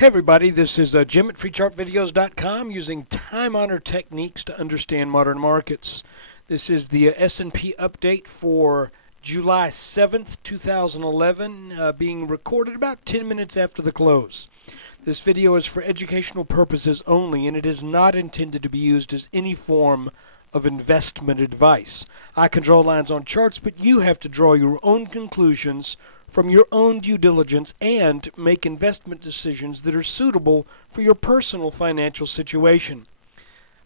Hey everybody, this is Jim at FreeChartVideos.com using time-honored techniques to understand modern markets. This is the S&P update for July 7th, 2011, being recorded about 10 minutes after the close. This video is for educational purposes only, and it is not intended to be used as any form of investment advice. I can draw lines on charts, but you have to draw your own conclusions from your own due diligence and make investment decisions that are suitable for your personal financial situation.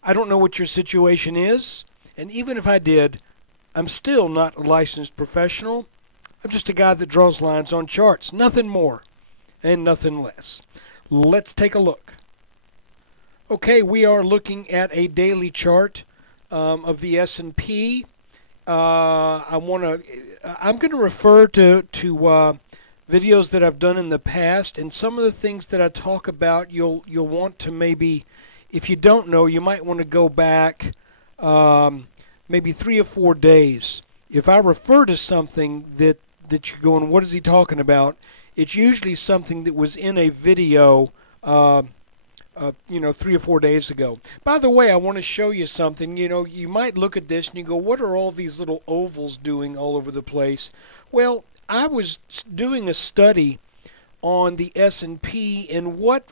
I don't know what your situation is, and even if I did, I'm still not a licensed professional. I'm just a guy that draws lines on charts, nothing more and nothing less. Let's take a look. Okay, we are looking at a daily chart of the S&P. I'm going to refer to videos that I've done in the past, and some of the things that I talk about, you'll want to maybe, if you don't know, you might want to go back maybe 3 or 4 days. If I refer to something that you're going, what is he talking about? It's usually something that was in a video 3 or 4 days ago. By the way, I want to show you something. You might look at this and you go, what are all these little ovals doing all over the place? Well, I was doing a study on the S&P and what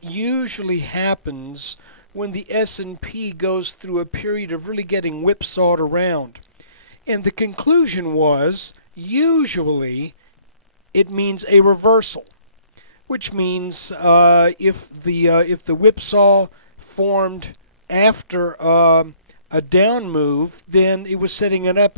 usually happens when the S&P goes through a period of really getting whipsawed around. And the conclusion was, usually, it means a reversal, which means if the whipsaw formed after a down move, then it was setting an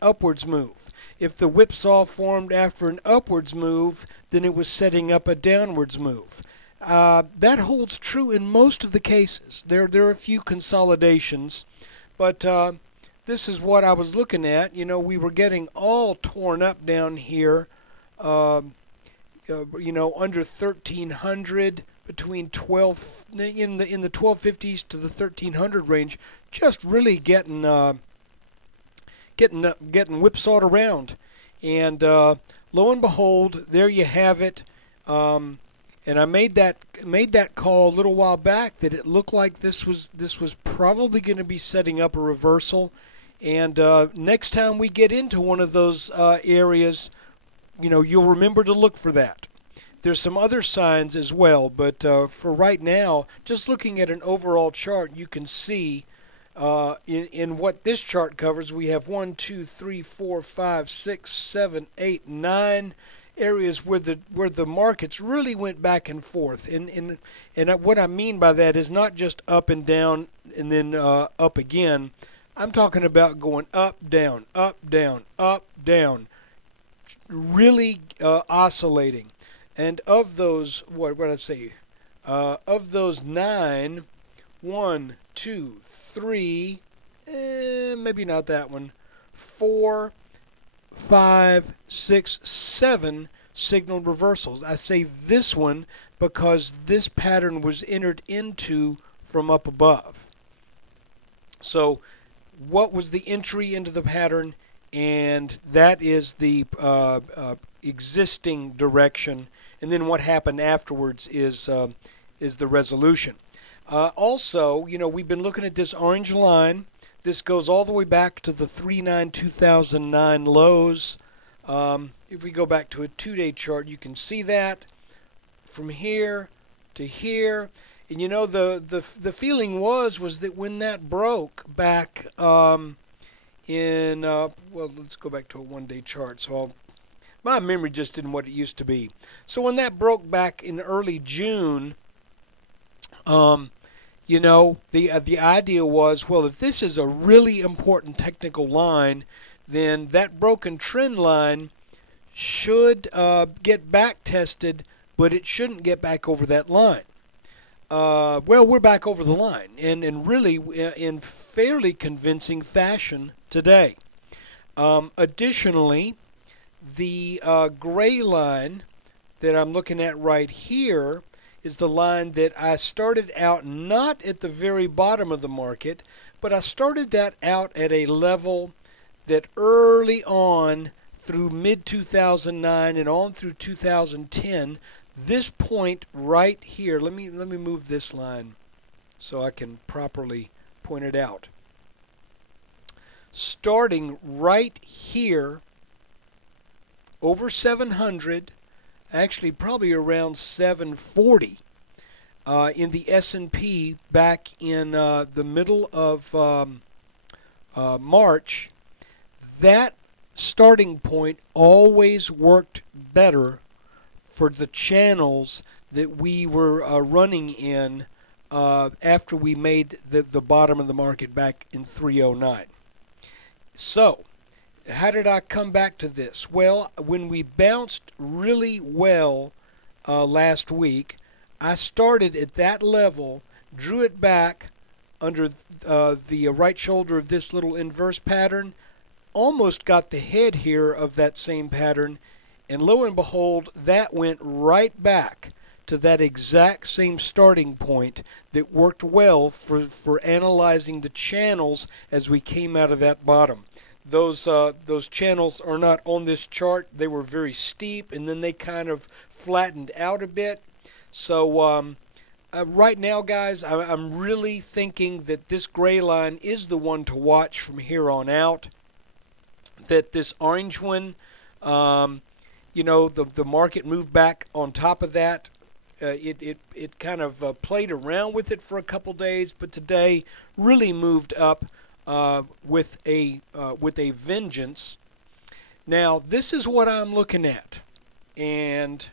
upwards move. If the whipsaw formed after an upwards move, then it was setting up a downwards move. That holds true in most of the cases. There are a few consolidations, but this is what I was looking at. We were getting all torn up down here. Under 1300, between 12 in the 1250s to the 1300 range, just really getting whipsawed around. And lo and behold, there you have it. And I made that call a little while back that it looked like this was probably going to be setting up a reversal. And next time we get into one of those areas, you'll remember to look for that. There's some other signs as well, but for right now, just looking at an overall chart, you can see in what this chart covers, we have 1, 2, 3, 4, 5, 6, 7, 8, 9 areas where the markets really went back and forth. And what I mean by that is not just up and down and then up again. I'm talking about going up, down, up, down, up, down. Really oscillating. And of those, what did I say? Of those 9, 1, 2, 3, maybe not that one, 4, 5, 6, 7 signaled reversals. I say this one because this pattern was entered into from up above. So what was the entry into the pattern? And that is the existing direction, and then what happened afterwards is the resolution. Also, we've been looking at this orange line. This goes all the way back to the 3/9/2009 lows. If we go back to a 2-day chart, you can see that from here to here. And the feeling was that when that broke back well, let's go back to a 1-day chart. So my memory just isn't what it used to be. So when that broke back in early June, the idea was, well, if this is a really important technical line, then that broken trend line should get back tested, but it shouldn't get back over that line. Well, we're back over the line, and really in fairly convincing fashion today. Additionally, the gray line that I'm looking at right here is the line that I started out not at the very bottom of the market, but I started that out at a level that early on through mid-2009 and on through 2010, This point right here, let me move this line so I can properly point it out. Starting right here over 700, actually probably around 740 in the S&P back in the middle of March, that starting point always worked better for the channels that we were running in after we made the bottom of the market back in 309. So, how did I come back to this? Well, when we bounced really well last week, I started at that level, drew it back under the right shoulder of this little inverse pattern, almost got the head here of that same pattern, and lo and behold, that went right back to that exact same starting point that worked well for analyzing the channels as we came out of that bottom. Those channels are not on this chart. They were very steep, and then they kind of flattened out a bit. So right now, guys, I'm really thinking that this gray line is the one to watch from here on out. That this orange one, the market moved back on top of that. It kind of played around with it for a couple days, but today really moved up with a vengeance. Now, this is what I'm looking at, and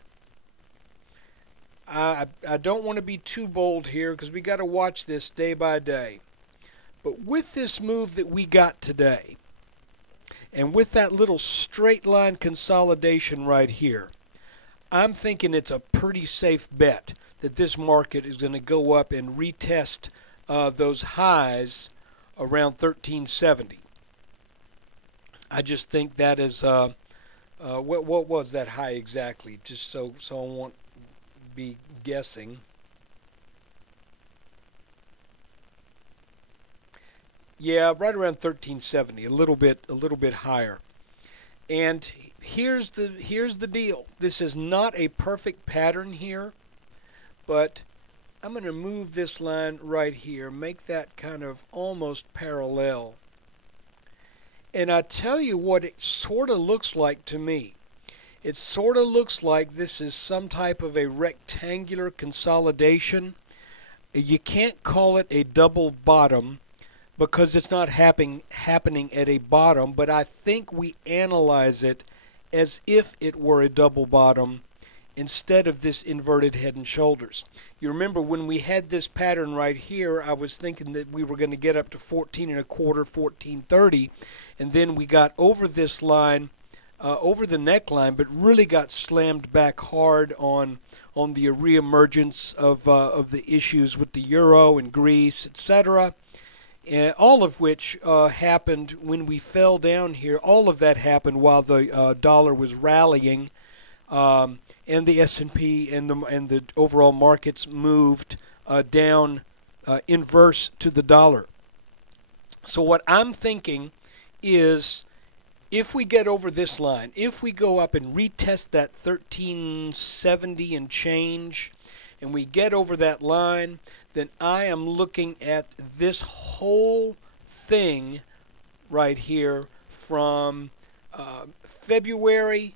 I don't want to be too bold here because we got to watch this day by day. But with this move that we got today, and with that little straight line consolidation right here, I'm thinking it's a pretty safe bet that this market is going to go up and retest those highs around 1370. I just think that is what was that high exactly? Just so I won't be guessing. Yeah, right around 1370, a little bit higher. And here's the deal. This is not a perfect pattern here, but I'm going to move this line right here, make that kind of almost parallel. And I tell you what it sort of looks like to me. It sort of looks like this is some type of a rectangular consolidation. You can't call it a double bottom because it's not happening at a bottom, but I think we analyze it as if it were a double bottom instead of this inverted head and shoulders. You remember when we had this pattern right here, I was thinking that we were going to get up to 14 and a quarter, 14.30, and then we got over this line, over the neckline, but really got slammed back hard on the reemergence of the issues with the euro and Greece, etc. All of which happened when we fell down here. All of that happened while the dollar was rallying, and the S&P and the overall markets moved down inverse to the dollar. So what I'm thinking is, if we get over this line, if we go up and retest that 1370 and change, and we get over that line, then I am looking at this whole thing right here from February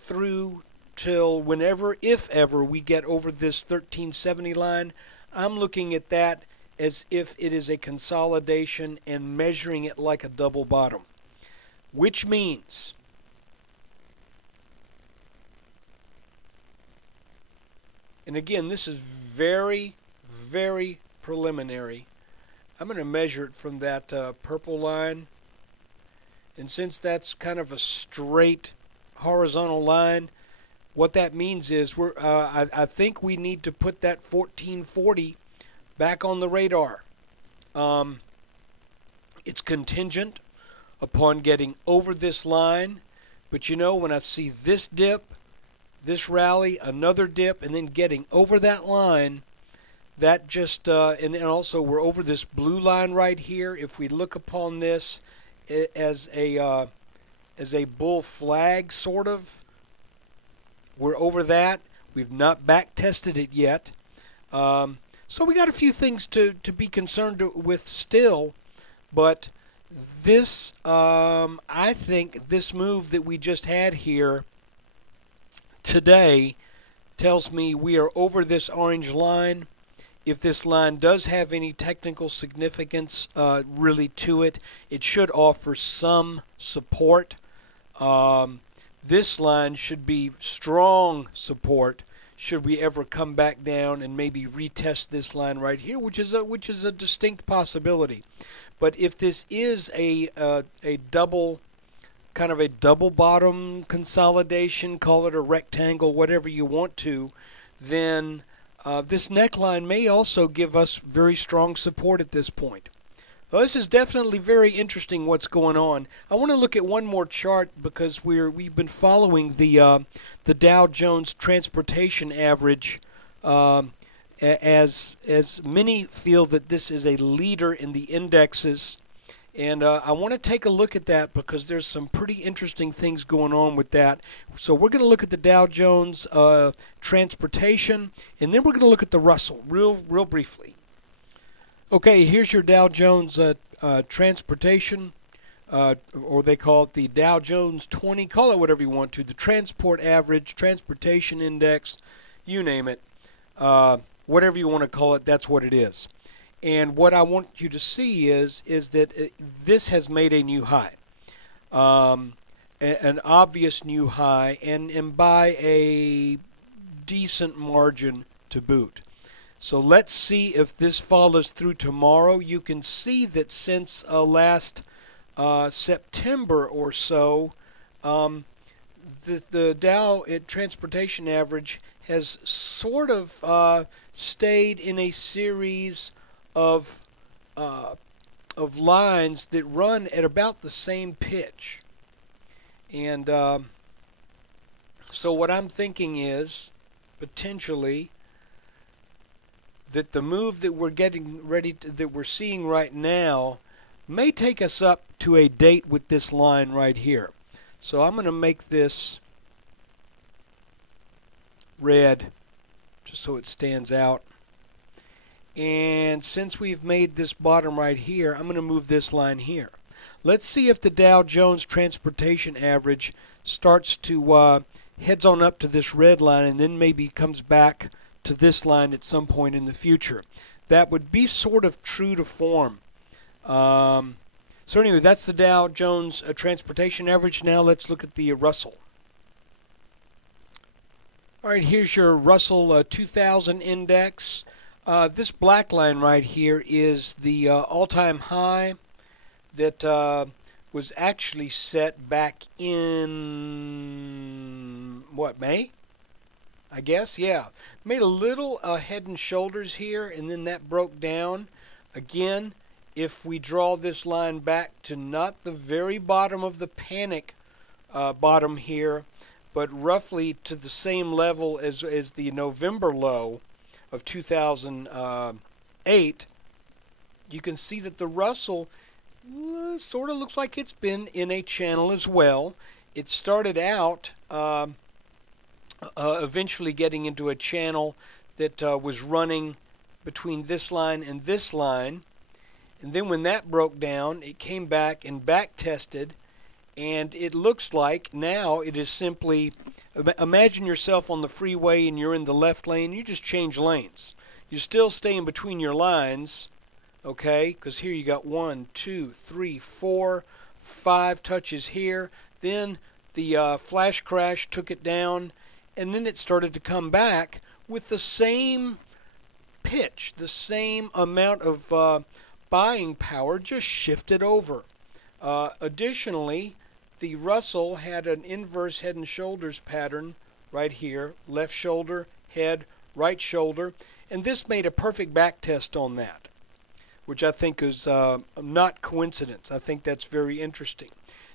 through till whenever, if ever, we get over this 1370 line. I'm looking at that as if it is a consolidation and measuring it like a double bottom, which means and again, this is very, very preliminary. I'm going to measure it from that purple line. And since that's kind of a straight horizontal line, what that means is I think we need to put that 1440 back on the radar. It's contingent upon getting over this line. But you know, when I see this dip, this rally, another dip, and then getting over that line, that just, and also we're over this blue line right here. If we look upon this as a bull flag, sort of, we're over that. We've not back tested it yet. So we got a few things to be concerned with still, but this, I think this move that we just had here today tells me we are over this orange line. If this line does have any technical significance really to it, it should offer some support. This line should be strong support should we ever come back down and maybe retest this line right here, which is a distinct possibility. But if this is a double kind of a double bottom consolidation, call it a rectangle, whatever you want to, then this neckline may also give us very strong support at this point. Well, this is definitely very interesting what's going on. I want to look at one more chart because we've been following the Dow Jones Transportation Average as many feel that this is a leader in the indexes. And I want to take a look at that because there's some pretty interesting things going on with that. So we're going to look at the Dow Jones Transportation, and then we're going to look at the Russell real briefly. Okay, here's your Dow Jones Transportation, or they call it the Dow Jones 20. Call it whatever you want to. The Transport Average, Transportation Index, you name it. Whatever you want to call it, that's what it is. And what I want you to see is that this has made a new high, an obvious new high, and by a decent margin to boot. So let's see if this follows through tomorrow. You can see that since last September or so, the Dow Transportation Average has sort of stayed in a series of lines that run at about the same pitch. And so what I'm thinking is potentially that the move that we're getting ready to, that we're seeing right now may take us up to a date with this line right here. So I'm going to make this red just so it stands out. And since we've made this bottom right here, I'm going to move this line here. Let's see if the Dow Jones Transportation Average starts to heads on up to this red line and then maybe comes back to this line at some point in the future. That would be sort of true to form. So anyway, that's the Dow Jones Transportation Average. Now let's look at the Russell. All right, here's your Russell 2000 index. This black line right here is the all-time high that was actually set back in, May? I guess, yeah. Made a little head and shoulders here, and then that broke down. Again, if we draw this line back to not the very bottom of the panic bottom here, but roughly to the same level as the November low of 2008, you can see that the Russell sort of looks like it's been in a channel as well. It started out eventually getting into a channel that was running between this line and this line, and then when that broke down, it came back and back tested, and it looks like now it is simply, imagine yourself on the freeway and you're in the left lane. You just change lanes. You're still staying between your lines, okay, because here you got 1, 2, 3, 4, 5 touches here. Then the flash crash took it down, and then it started to come back with the same pitch, the same amount of buying power, just shifted over. Additionally, the Russell had an inverse head and shoulders pattern right here, left shoulder, head, right shoulder, and this made a perfect back test on that, which I think is not coincidence. I think that's very interesting.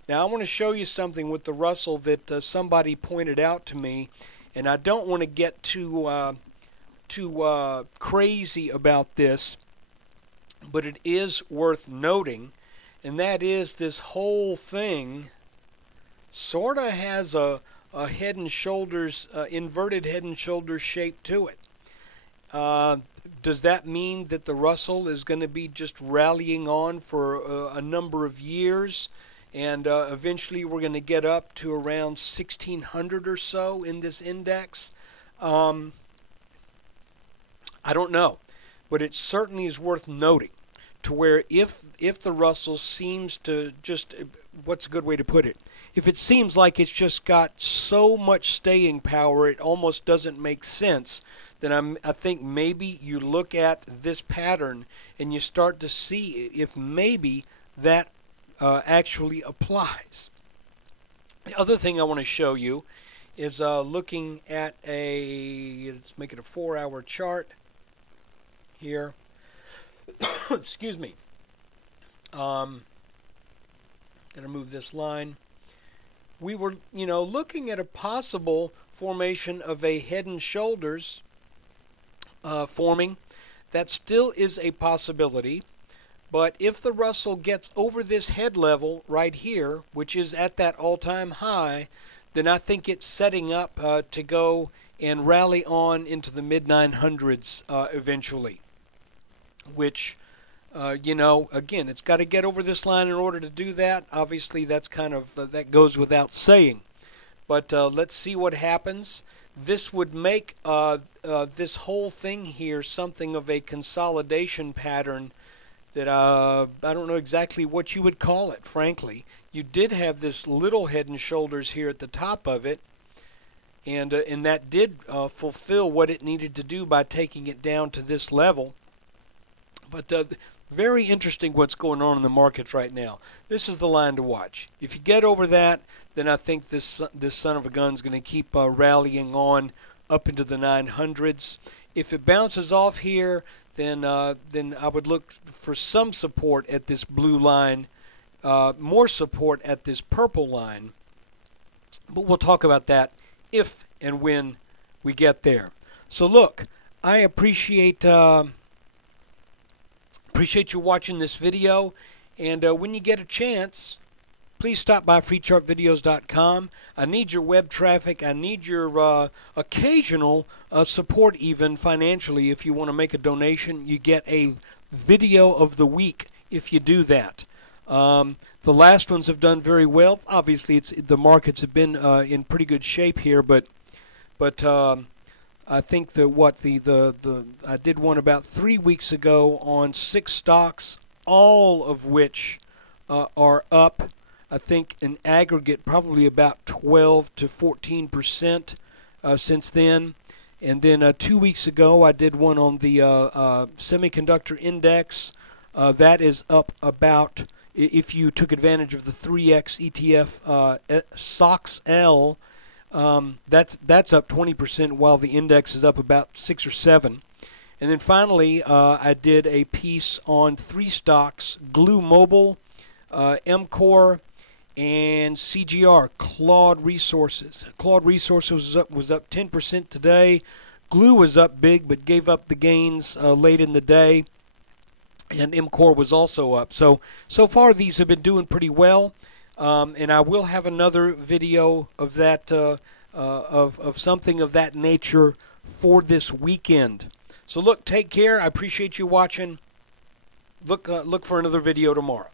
Now, I want to show you something with the Russell that somebody pointed out to me, and I don't want to get too crazy about this, but it is worth noting, and that is this whole thing sort of has a head and shoulders, inverted head and shoulders shape to it. Does that mean that the Russell is going to be just rallying on for a number of years, and eventually we're going to get up to around 1,600 or so in this index? I don't know, but it certainly is worth noting to where if the Russell seems to just, what's a good way to put it? If it seems like it's just got so much staying power it almost doesn't make sense, then I think maybe you look at this pattern and you start to see if maybe that actually applies. The other thing I want to show you is looking at let's make it a 4-hour chart here. Excuse me. Gonna move this line. We were, looking at a possible formation of a head and shoulders forming. That still is a possibility. But if the Russell gets over this head level right here, which is at that all-time high, then I think it's setting up to go and rally on into the mid-900s eventually. Which, again, it's got to get over this line in order to do that. Obviously, that's kind of, that goes without saying. But let's see what happens. This would make this whole thing here something of a consolidation pattern that I don't know exactly what you would call it, frankly. You did have this little head and shoulders here at the top of it, and that did fulfill what it needed to do by taking it down to this level. But very interesting what's going on in the markets right now. This is the line to watch. If you get over that, then I think this son of a gun is going to keep rallying on up into the 900s. If it bounces off here, then I would look for some support at this blue line, more support at this purple line. But we'll talk about that if and when we get there. So look, I appreciate you watching this video, and when you get a chance, please stop by freechartvideos.com. I need your web traffic. I need your occasional support, even financially. If you want to make a donation, you get a video of the week if you do that. The last ones have done very well. Obviously, the markets have been in pretty good shape here, but I think that I did one about 3 weeks ago on 6 stocks, all of which are up. I think in aggregate probably about 12 to 14% since then. And then 2 weeks ago I did one on the semiconductor index. That is up about, if you took advantage of the 3X ETF SOXL, that's up 20%, while the index is up about 6 or 7. And then finally, I did a piece on 3 stocks: Glue Mobile, MCore, and CGR, Claude Resources. Claude Resources was up 10% today. Glue was up big, but gave up the gains late in the day. And MCore was also up. So far these have been doing pretty well. And I will have another video of that, of something of that nature for this weekend. So look, take care. I appreciate you watching. Look for another video tomorrow.